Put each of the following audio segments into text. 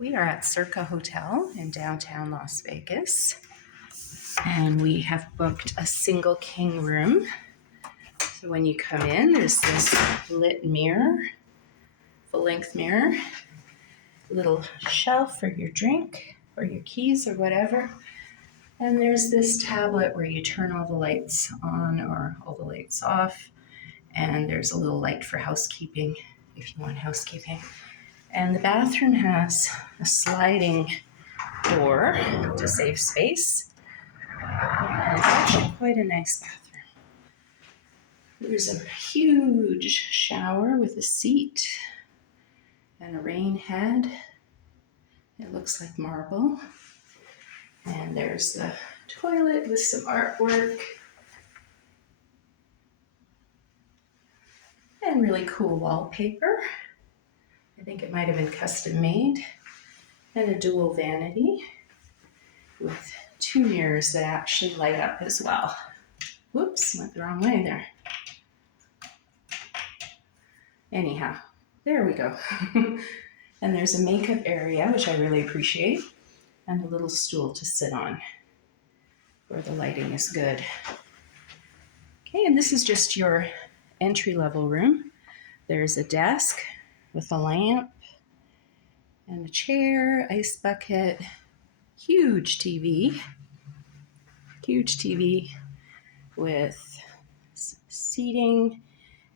We are at Circa Hotel in downtown Las Vegas, and we have booked a single king room. So when you come in, there's this lit mirror, full-length mirror, a little shelf for your drink or your keys or whatever. And there's this tablet where you turn all the lights on or all the lights off. And there's a little light for housekeeping if you want housekeeping. And the bathroom has a sliding door to save space. And it's actually quite a nice bathroom. There's a huge shower with a seat and a rain head. It looks like marble. And there's the toilet with some artwork. And really cool wallpaper. I think it might have been custom made. And a dual vanity with two mirrors that actually light up as well. Whoops, went the wrong way there. Anyhow, there we go. And there's a makeup area, which I really appreciate, and a little stool to sit on where the lighting is good. Okay, and this is just your entry-level room. There's a desk with a lamp and a chair, ice bucket, huge TV with seating,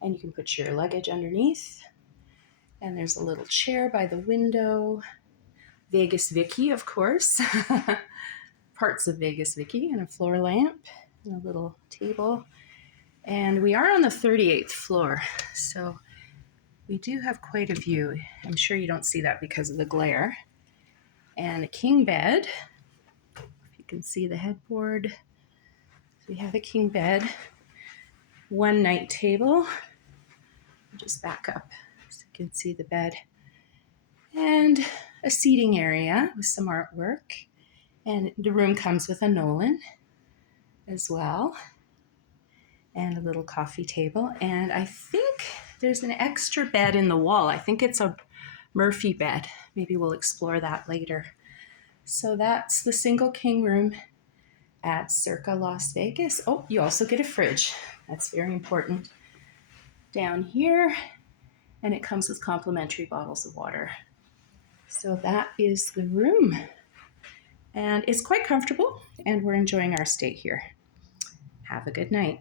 and you can put your luggage underneath. And there's a little chair by the window. Vegas Vicky, of course. Parts of Vegas Vicky, and a floor lamp and a little table. And we are on the 38th floor, so we do have quite a view. I'm sure you don't see that because of the glare. And a king bed. If you can see the headboard. So we have a king bed. One night table. I'll just back up so you can see the bed. And a seating area with some artwork. And the room comes with a Nolan as well. And a little coffee table. And I think there's an extra bed in the wall. I think it's a Murphy bed. Maybe we'll explore that later. So that's the single king room at Circa Las Vegas. Oh, you also get a fridge. That's very important. Down here, and it comes with complimentary bottles of water. So that is the room. And it's quite comfortable, and we're enjoying our stay here. Have a good night.